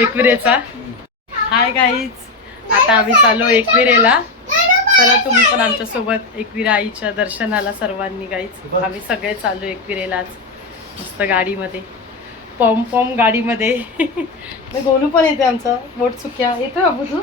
एकविरेचा. Hi guys, आता आम्ही चाललो एकविरेला. चला तुम्ही पण आमच्या सोबत एकविरा आईच्या दर्शनाला सर्वांनी. गाईज आम्ही सगळे चाललो एकविरेलाच मस्त गाडीमध्ये, पॉम पॉम गाडीमध्ये. गोलू पण येते आमचा बोट चुक्या येतो बाबू तू.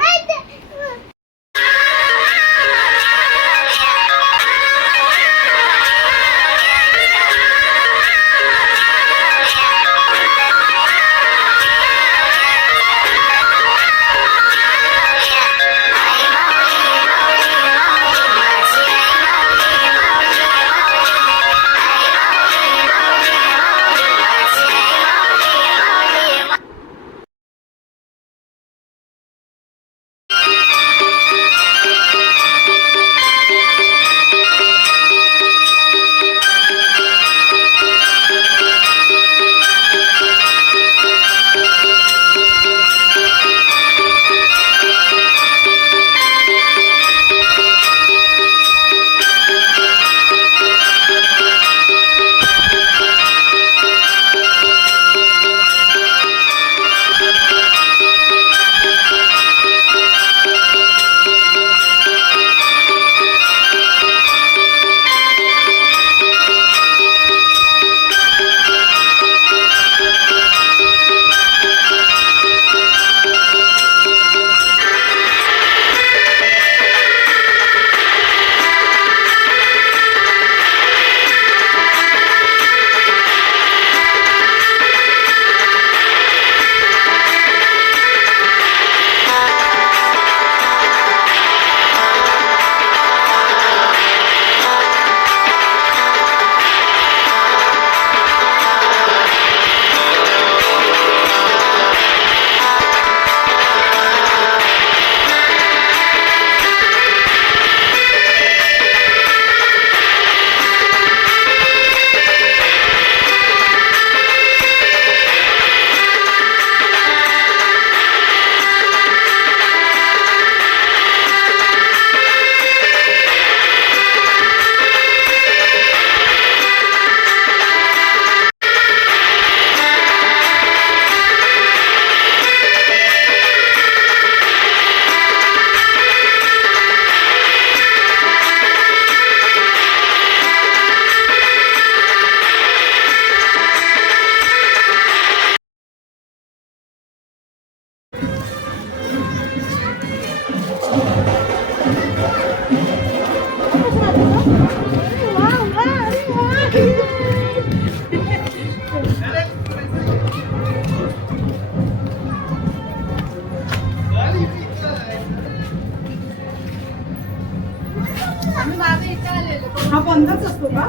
हा बंदच असतो का?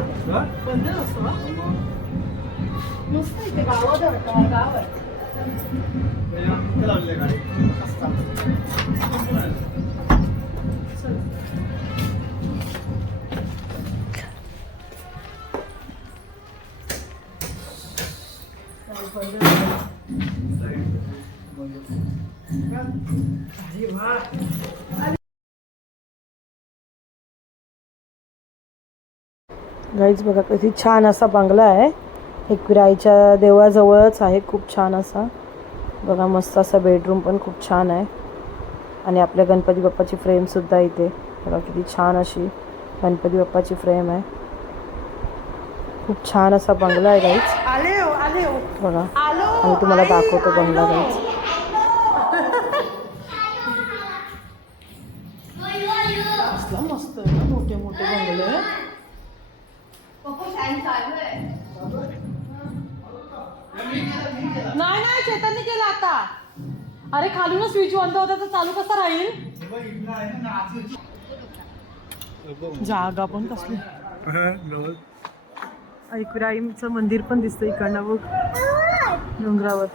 बंद असतो. मस्त इथे गावात गाव आहे. गाईज बघा किती छान असा बंगला आहे. एकविरा आईच्या देवळाजवळच आहे. खूप छान असा बघा, मस्त असा बेडरूम पण खूप छान आहे. आणि आपल्या गणपती बाप्पाची फ्रेमसुद्धा इथे बघा, किती छान अशी गणपती बाप्पाची फ्रेम आहे. खूप छान असा बंगला आहे गाईज. बघा आणि तुम्हाला दाखवतो बंगला गाईज. मस्त मोठे मोठे बंगले. नाही नाही, चेतनने केलं आता. अरे खालून स्विच बंद होता तर चालू कसा राहील? जागा पण कसली. एकविरा आईचं मंदिर पण दिसतं इकडनं बघ डोंगरावर.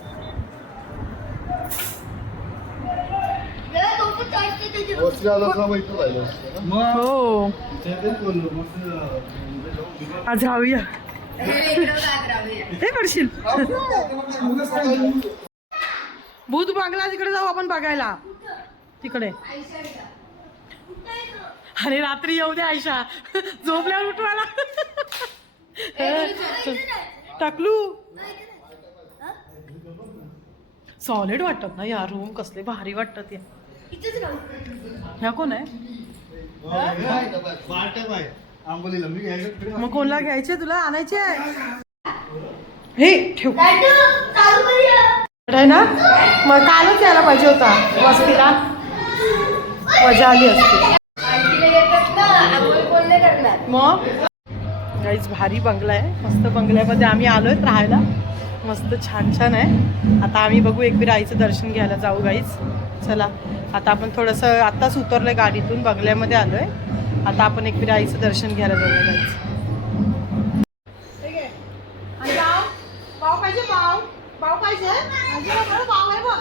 हो आज राहूया. हे पडशील. भूत बांगला तिकडे जाऊ आपण बघायला तिकडे. अरे रात्री येऊ दे आयशा, झोपल्यावर उठवायला. टाकलू सॉलिड वाटतात ना या रूम, कसले भारी वाटतात या. ह्या कोण आहे मग, कोणला घ्यायचे तुला, आणायचे हे ठेव आहे ना. मग कालच यायला पाहिजे होता वस्तीला, मजा आली असती. मग गाईज भारी बंगला आहे, मस्त बंगल्यामध्ये आम्ही आलोय राहायला, मस्त छान छान आहे. आता आम्ही बघू एकवीर आईचं दर्शन घ्यायला जाऊ गाईज. चला आता आपण थोडंसं आत्ताच उतरलोय गाडीतून, बंगल्यामध्ये आलोय. आता आपण एकवीर आईचं दर्शन घ्यायला जाऊया गाईज. पाव पाहिजे, पाव पाव पाहिजे, पाव आहे बघ.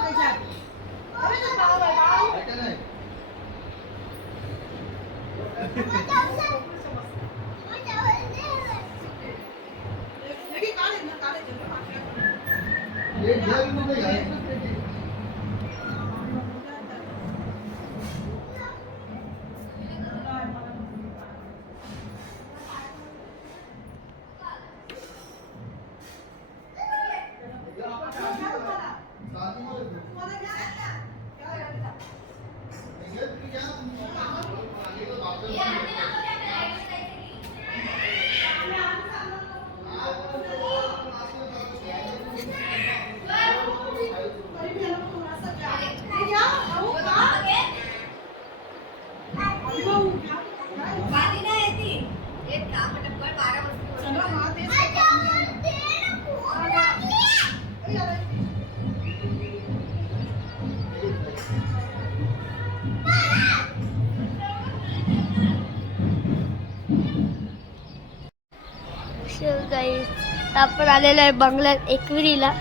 आपण आलेलो आहे बंगल्यात एकविरीला.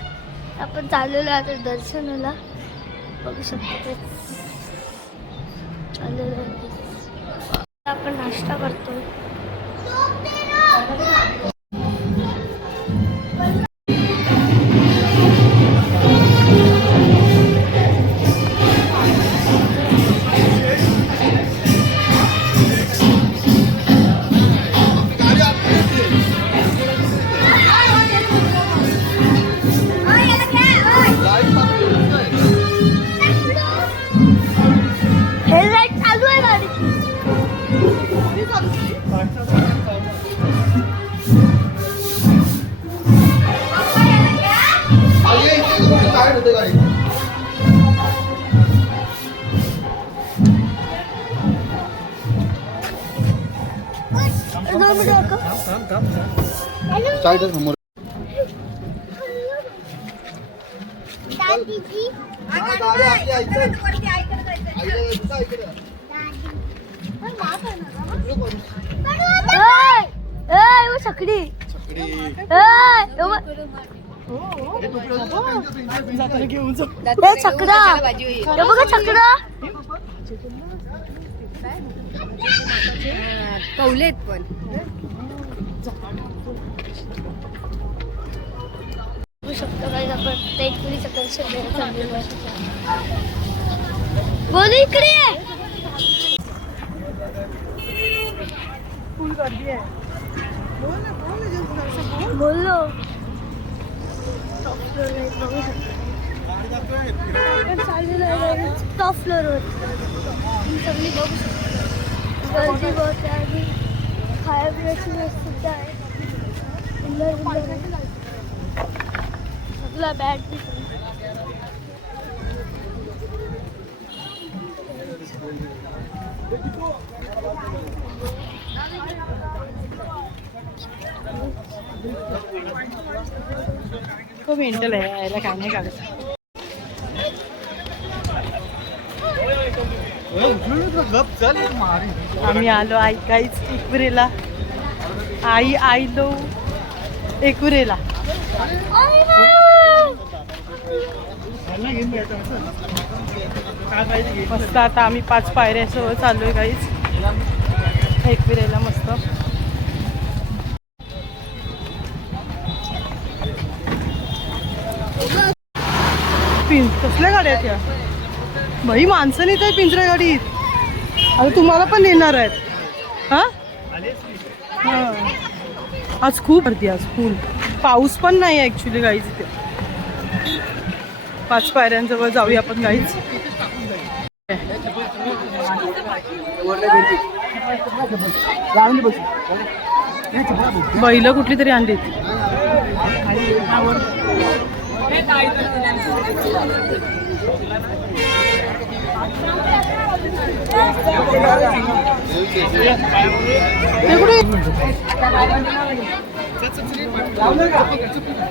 आपण चाललेलो आता दर्शनाला, बघू शकतो चाललेलो आहे. आपण नाश्ता करतो. समोर छकडी घेऊन जाऊ. छकडा बघा, छकडा कौलेत पण बघू शकतो काय आपण ते एकविरीचं दर्शन घ्यायला चाललेलो आहे. बोलू इकडे फुल गर्दी आहे. बोललो टॉप फ्लोर आहे, बघू शकतो आपण चाललेलो आहे टॉप फ्लोरवर. सगळी बघू शकतो गर्दी बहुत आहे आणि खाया पिण्याची व्यवस्था आहे. सगळा बॅट बी खूप मेंटल आहे यायला, काय नाही काढत. आम्ही आलो ऐकायच एकविरेला. आई आईलो एकविरेला. मस्त आता आम्ही 5 पायऱ्यासह चाललोय गाईच एकविरेला. मस्त कसल्या गाड्या आहेत या भाई, माणसं नाही तर पिंजऱ्या गाडीत. आता तुम्हाला पण नेणार आहेत हा. आज खूप गर्दी, आज फुल. पाऊस पण नाही ऍक्च्युली गाईज इथे. 5 पायऱ्यांजवळ जाऊया आपण गाईच. बैल कुठली तरी आणलीत.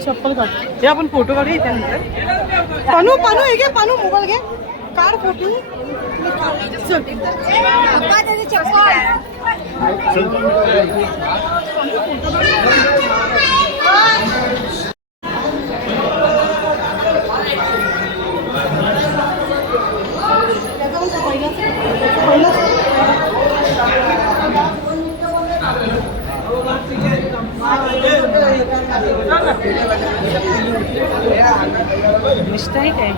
चप्पल काढ. हे आपण फोटो काढू त्यानंतर. पानू पानू हे घे, पानू मोबाईल घे, काढ फोटो. चल. मिस्टेक आहे.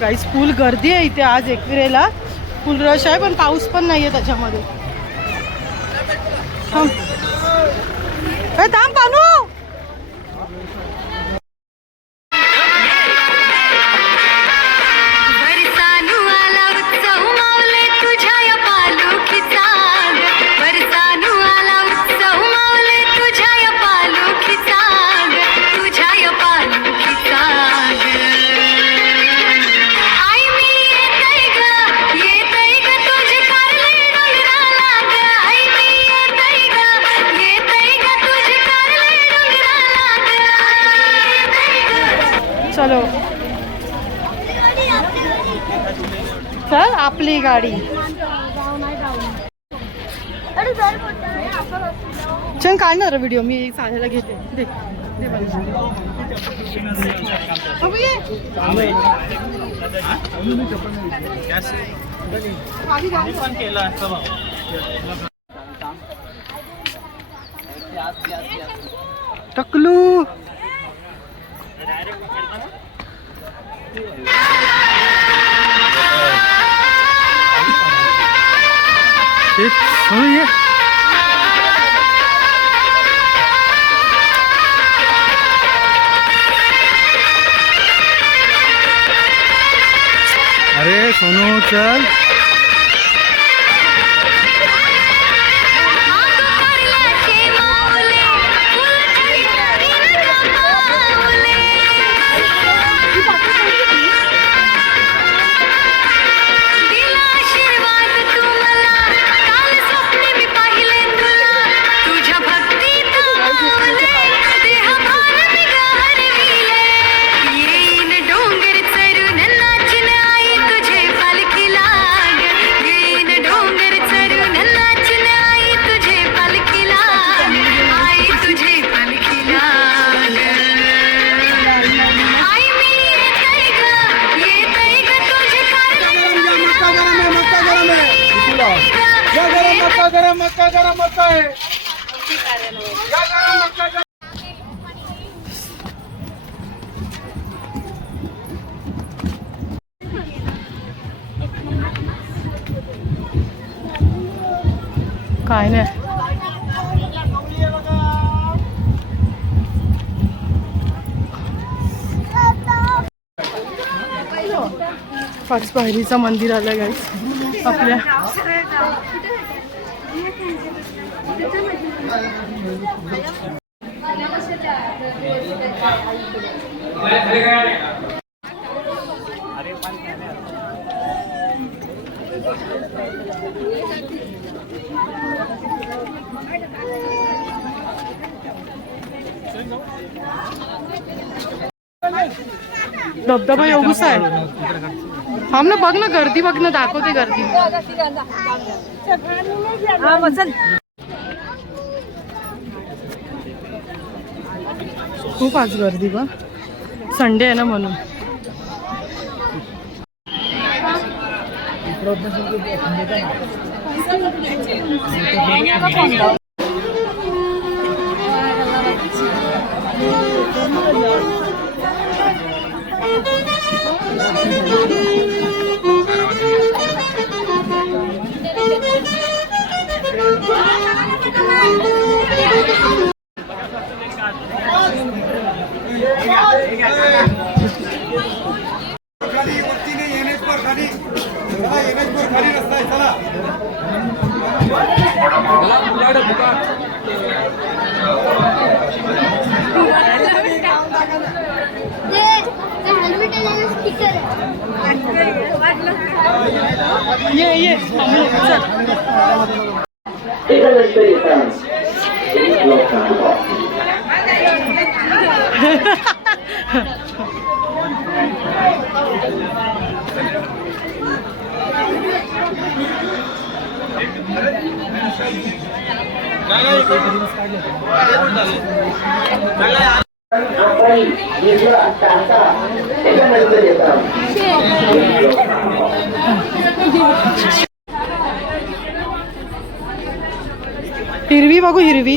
गाईस फुल गर्दी आहे इथे आज एकविरेला. फुल रश आहे पण पाऊस पण नाहीये त्याच्यामध्ये. थांब पानू. चलो चल आपली गाडी. चल काढणार व्हिडिओ मी चालायला घेते. दे दे टकलू. अरे सोनू चल. काय नाही. पाच पायरीचं मंदिर आलं गाईस आपल्या. धबधबा एवढूच आहे. थांब ना, बघ ना गर्दी, बघ ना, दाखवते गर्दी. खूप आज गर्दी बा, संडे आहे ना म्हणून. खाली वरती नाही येण्याच पर खाली चला येण्याच पर खाली रस्ता आहे चला हेल्मेट आहे स्टिकर आहे ये हिरवी बघू हिरवी.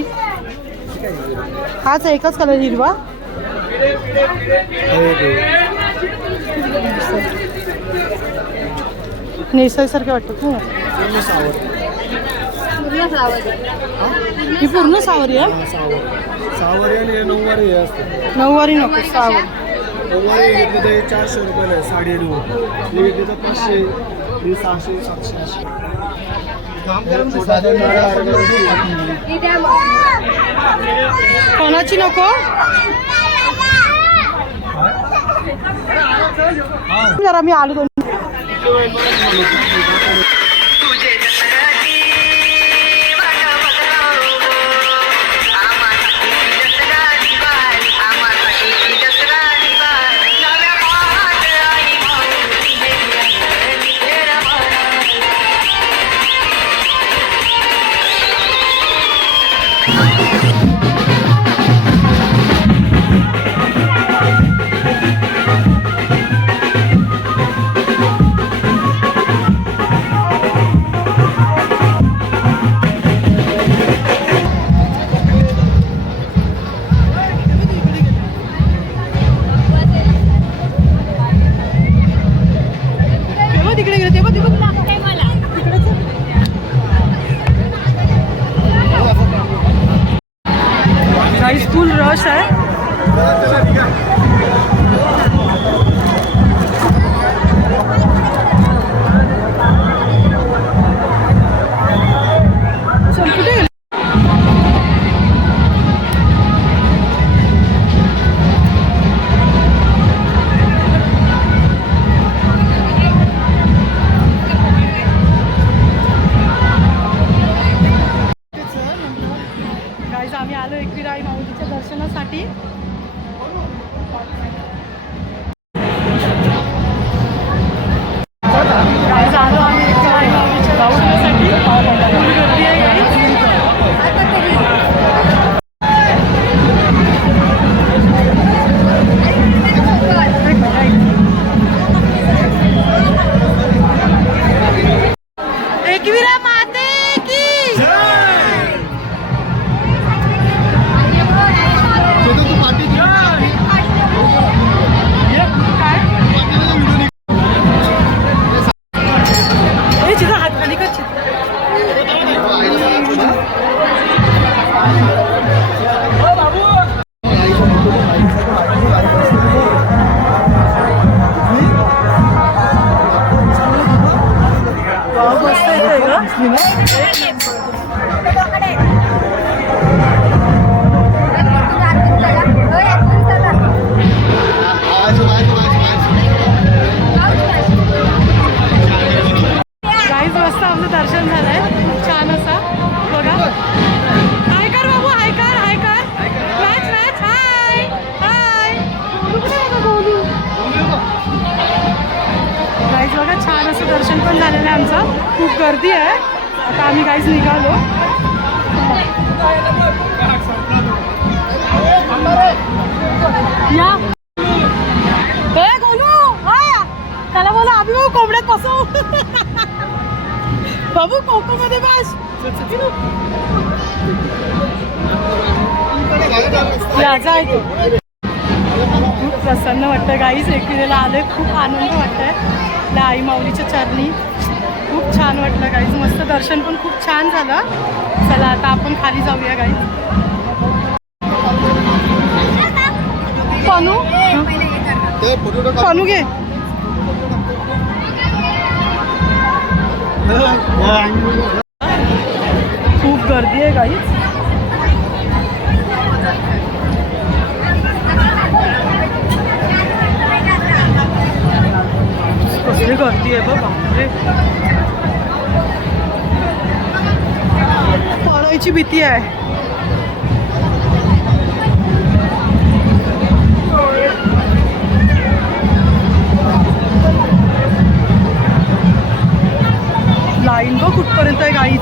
हाच एकच कलर हिरवा. नेसाईसारखे वाटतात ना. ही पूर्ण सावरी आहे. सहावारी आणि नऊवारी हे असतं. नऊवारी नको सावरी. नऊवारी घेतलं तर 400 रुपयाला आहे साडी आणि वर. हे घेतलं तर 500 हे 600 700 असे. कोणाची नको. जरा मी आलो दोन. फुल रश आहे. आम्ही आलो एकविराई माऊलीच्या दर्शनासाठी. आलो आम्ही एकविराई माऊलीच्या दर्शनासाठी. फुल गर्दी आहे गाडी. एकविरा माते की दर्शन झालंय खूप छान असा. बघा हाय कर बाबू हाय कर हाय कर. मॅच मॅच हाय हाय. गाईज बघा छान असं दर्शन पण झालेलं आहे आमचं. खूप गर्दी आहे. आता आम्ही गाईज निघालो. या गोलू त्याला बोला आम्ही बघू कोंबड्यात बसू. बाबू कोको मध्ये बस. याचा आहे प्रसन्न वाटतं गाईस. एकविरेला आले, खूप आनंद वाटतंय. आपल्या आई माऊलीच्या चरणी खूप छान वाटलं गाईस. मस्त दर्शन पण खूप छान झालं. चला आता आपण खाली जाऊया गाईस. पनू पनू घे. खूप गर्दी आहे गाईस. कसली गर्दी आहे बघ. बापरे, पडायची भीती आहे. लाईन बघ कुठपर्यंत आहे गाईच.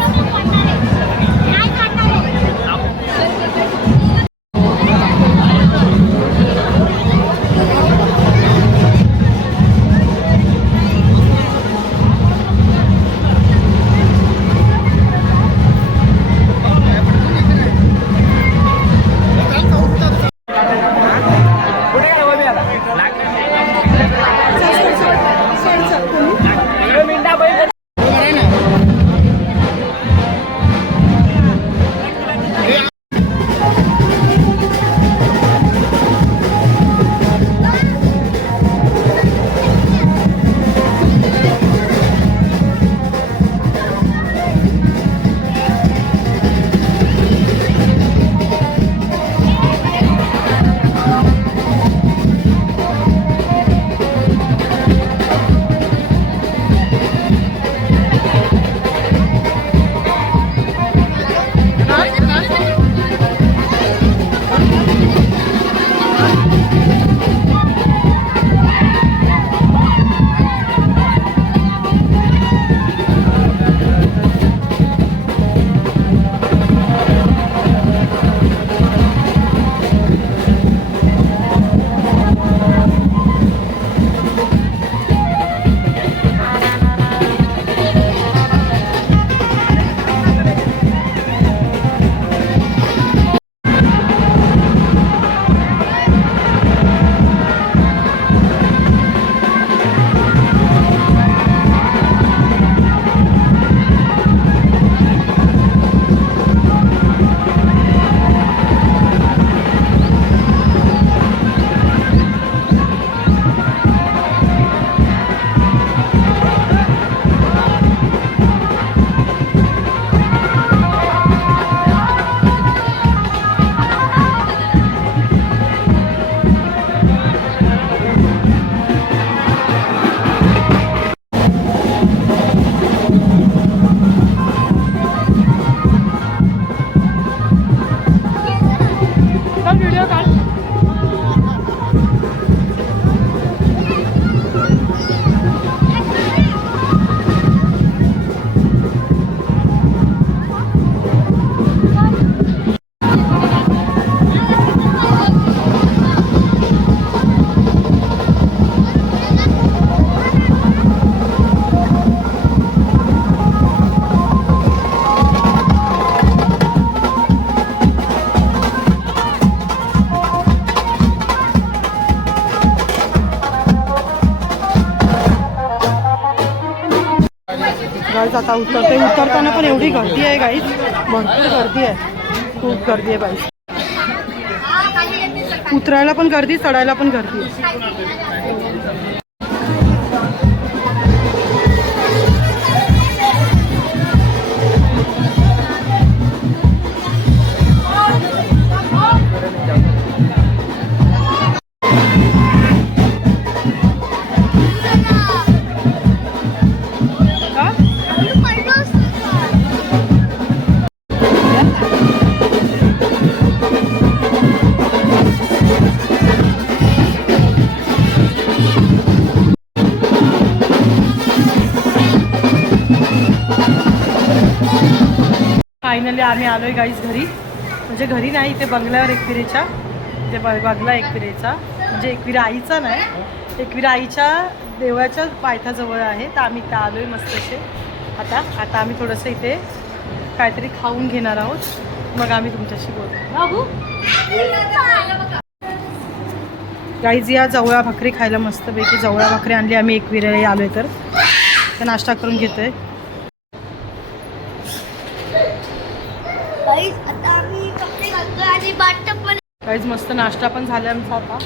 गाईज आता उतरताना पण एवढी गर्दी आहे गाईज. भरपूर गर्दी आहे, खूप गर्दी आहे गाईज. उतरायला पण गर्दी, चढायला पण गर्दी आहे. फायनली आम्ही आलोय गाईज घरी. म्हणजे घरी नाही, इथे बंगल्यावर एकविरेच्या, ते बंगला एकविरेचा, म्हणजे एकविरा आईचा नाही, एकविरा आईच्या देवाच्या पायथ्याजवळ आहे. तर आम्ही इथं आलोय मस्त असे. आता आम्ही थोडंसं इथे काहीतरी खाऊन घेणार आहोत, मग आम्ही तुमच्याशी बोलू. बाबू गाईज या जवळा भाकरी खायला मस्तपैकी जवळा भाकरी आणली आम्ही एकविरेला आलोय तर नाश्ता करून घेतोय. गाईज आता आम्ही कपडे घालतोय आणि बाथटब पण. गाईज मस्त नाश्ता पण झाला आमचा आता.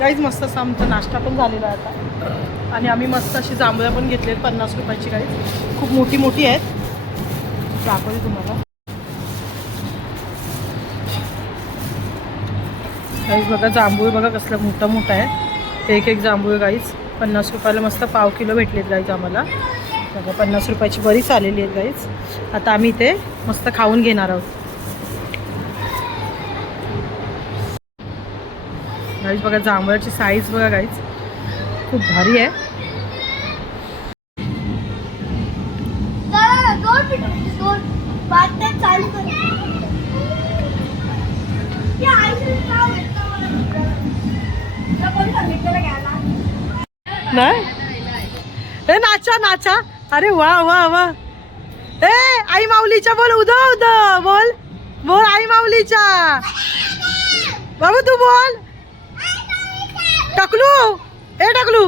गाईज मस्त असा आमचा नाश्ता पण झालेला आहे आता. आणि आम्ही मस्त अशी जांभळं पण घेतली आहेत 50 रुपयाची. गाईज खूप मोठी मोठी आहेत, दाखवते तुम्हाला. गाईज बघा जांभूळ बघा कसला मोठा मोठा आहे. एक जांभूळ गाईज 50 रुपयाला मस्त पाव किलो भेटलेत गाईज आम्हाला. बघा 50 रुपयाची बरीच आलेली आहेत गाईज. आता आम्ही इथे मस्त खाऊन घेणार आहोत. गाईज बघा जांभळाची साईज बघा गाईज खूप भारी आहे. दोन बाथटब चालू कर. नाही ए नाचा नाचा. अरे वा वा वा. ए आई माऊलीच्या बोल उदा उदा बोल बोल आई माऊलीच्या. बाबू तू बोल. टकलू ए टकलू.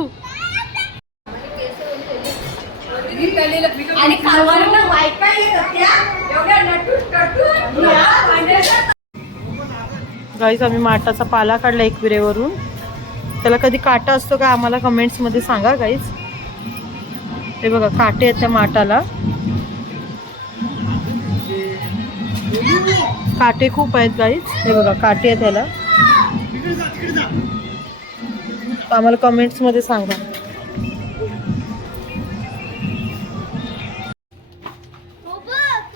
गाईज आम्ही माठाचा पाला काढला एकविरेवरून. त्याला कधी काटा असतो का आम्हाला कमेंट्समध्ये सांगा गाईज. हे बघा काटे आहेत त्या माठाला, काटे खूप आहेत गाईज. हे बघा काटे आहेत त्याला. आम्हाला कमेंट्समध्ये सांगा.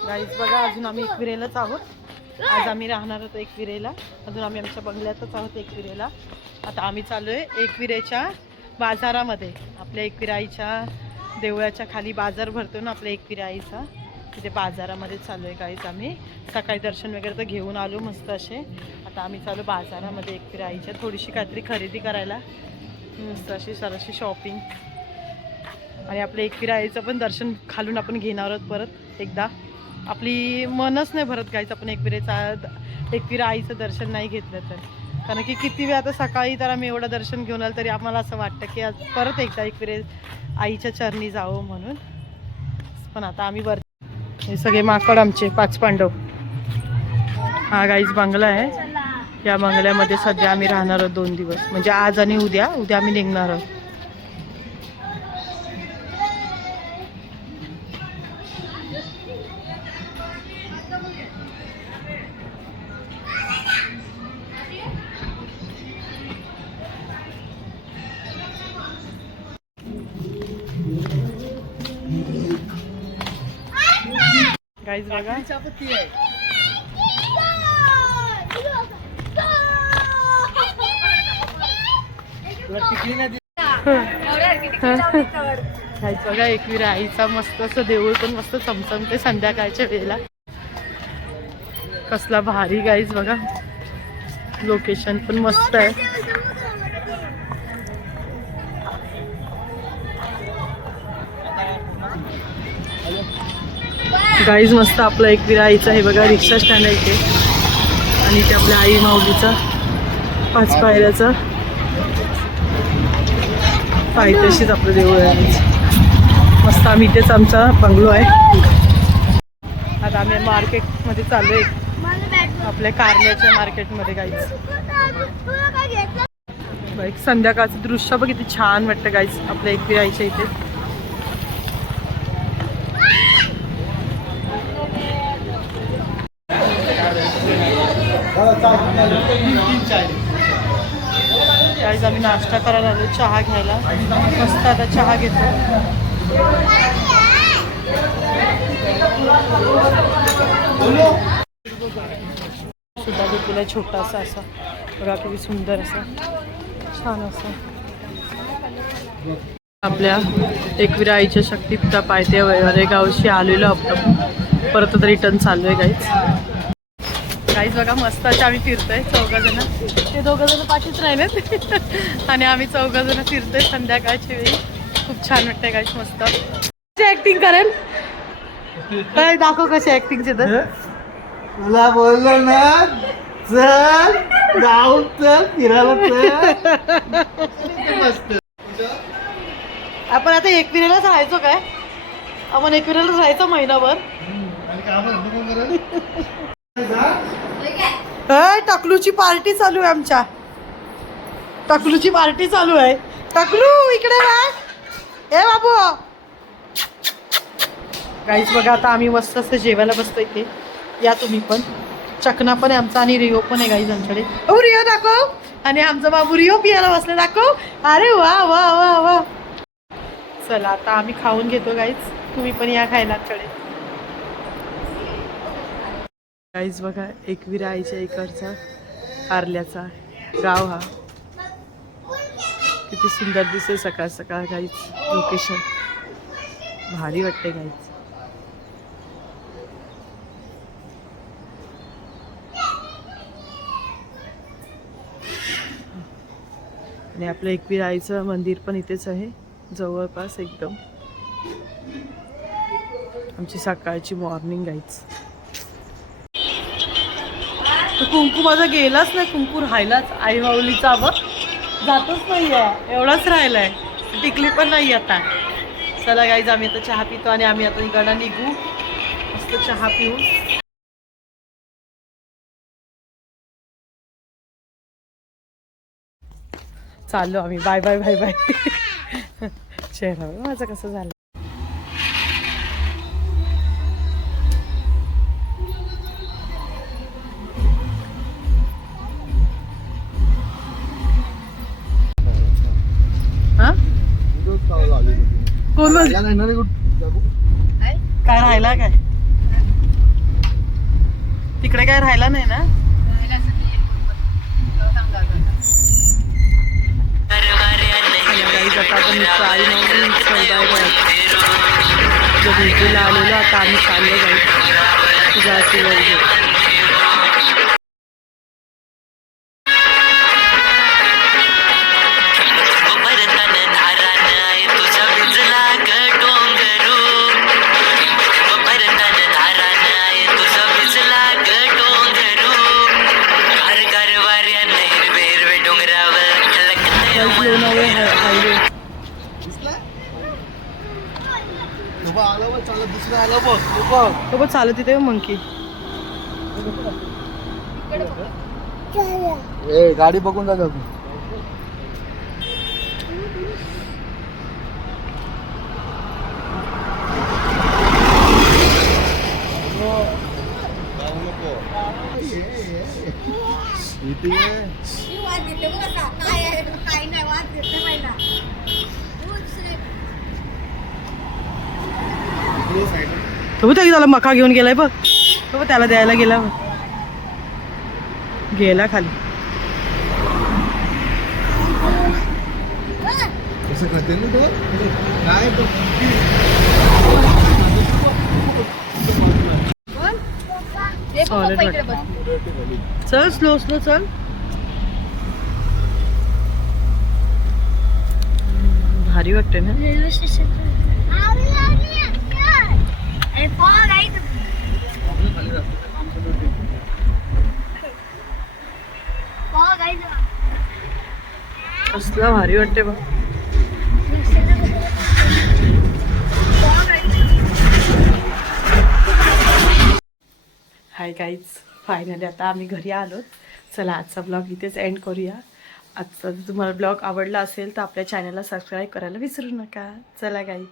गाईज बघा अजून आम्ही एकविरेलाच आहोत. आज आम्ही राहणार होतो एकविरेला. अजून आम्ही आमच्या बंगल्यातच आहोत एकविरेला. आता आम्ही चाललोय एकविरेच्या बाजारामध्ये. आपल्या एकविराईच्या देवळाच्या खाली बाजार भरतो ना आपल्या एकविराईचा, तिथे बाजारामध्ये चाललो आहे गाईज आम्ही. सकाळी दर्शन वगैरे तर घेऊन आलो मस्त असे. आता आम्ही चालू बाजारामध्ये एकविराईच्या थोडीशी काहीतरी खरेदी करायला, मस्त अशी सरशी शॉपिंग. आणि आपल्या एकविराईचं पण दर्शन खालून आपण घेणार आहोत परत एकदा. आपली मनच नाही भरत गाईज आपण एकविरा आईचं दर्शन नाही घेतलं तर. कारण की किती वेळ आता सकाळी तर आम्ही एवढं दर्शन घेऊन आलं तरी आम्हाला असं वाटतं की आज परत एकदा एकविरे आईच्या चरणी जावं म्हणून. पण आता आम्ही हे सगळे माकड आमचे 5 पांडव. हा गाईज बंगला आहे. या बंगल्यामध्ये सध्या आम्ही राहणार आहोत 2 दिवस, म्हणजे आज आणि उद्या आम्ही निघणार आहोत. गाईज बघा गाईज बघा एकविरा आईचा मस्त असं देऊळ पण मस्त चमचमते संध्याकाळच्या वेळेला. कसला भारी गाईज बघा. लोकेशन पण मस्त आहे. गाईज मस्त आपला एकविरा आईचा हे बघा रिक्षा स्टँड आहे इथे. आणि इथे आपल्या आई माऊलीचा 5 पायऱ्याचा पायथ्याशीच आपलं देऊळ आहे. मस्त आम्ही इथेच आमचा बंगलो आहे. आता आम्ही मार्केटमध्ये चाललो आहे, आपल्या कारल्याच्या मार्केटमध्ये. गाईज संध्याकाळचं दृश्य बघ किती छान वाटतं गाईज आपल्या एकविरा आईच्या इथे. गाईज आम्ही नाश्ता करायला आलो, चहा घ्यायला. मस्त आता चहा घेतो. सुद्धा घेतलेला छोटासा असा बघा किती सुंदर असा छान असा. आपल्या एकविरा आईच्या शक्तिपीठा पायथ्या वगैरे गावशी आलेलो आपण. परत आता रिटर्न चाललो आहे गाईज. गाईज बघा मस्त अशा आम्ही फिरतोय 4 जण. ते 2 जण पाठीच राहिलेत आणि आम्ही 4 जण फिरतोय संध्याकाळची वेळी. खूप छान वाटतंय गाईज. मस्त ऍक्टिंग करेल काय दाखव कशी ऍक्टिंग. तुला बोललो ना चल जाऊ चल फिरायला मस्त. आपण आता एकविरेलाच राहायचो काय? आपण एकविरेलाच राहायचं महिनाभर. टकलूची पार्टी चालू आहे आमच्या. टकलूची पार्टी चालू आहे. टकलू इकडे राह. ए बाबू गाईच बघा आता आम्ही मस्त असं जेवायला बसतो इथे. या तुम्ही पण. चकना पण आहे आमचा आणि रिओ पण आहे गाईज आमच्याकडे. ओ रिओ दाखव. आणि आमचा बाबू रिओ पियाला बसला दाखव. अरे वा वा वा वा. चला आता आम्ही खाऊन घेतो गाईज. तुम्ही पण या खायला आमच्याकडे. गाईज बघा एकविरा आईच्या इकडचा कारल्याचा गाव हा. किती सुंदर दिसते सकाळ सकाळ गाईज. लोकेशन भारी वाटते गाईज. आणि आपलं एकविरा आईचं मंदिर पण इथेच आहे जवळपास एकदम. आमची सकाळची मॉर्निंग गाईज. कुंकू माझा गेलाच नाही. कुंकू राहिलाच आई माऊलीचा बघ जातच नाही आहे. एवढाच राहिलाय. टिकली पण नाही आता. चला गाईज आम्ही आता चहा पितो आणि आम्ही आता इकडनं निघू मस्त चहा पिऊन. चाललो आम्ही. Bye bye bye bye. चेहरा माझं कसं झालं. कोण काय राहिला काय तिकडे? काय राहिला नाही ना? आलेलो आता आम्ही चाललो जाऊ तुझ्या असेल. तो चालत तिथे मंकी. गाडी बघून जा. तो त्याला मका घेऊन गेलाय बघ. तो त्याला द्यायला गेला गेला खाली. कसं करते ना तो काय चल स्लो स्लो चल. भारी वाटते ना. रेल्वे स्टेशन कसला भारी वाटते बघ. हाय गाईज फायनली आता आम्ही घरी आलो. चला आजचा ब्लॉग इथेच एंड करूया. आजचा जर तुम्हाला ब्लॉग आवडला असेल तर आपल्या चॅनलला सबस्क्राईब करायला विसरू नका. चला गाईज.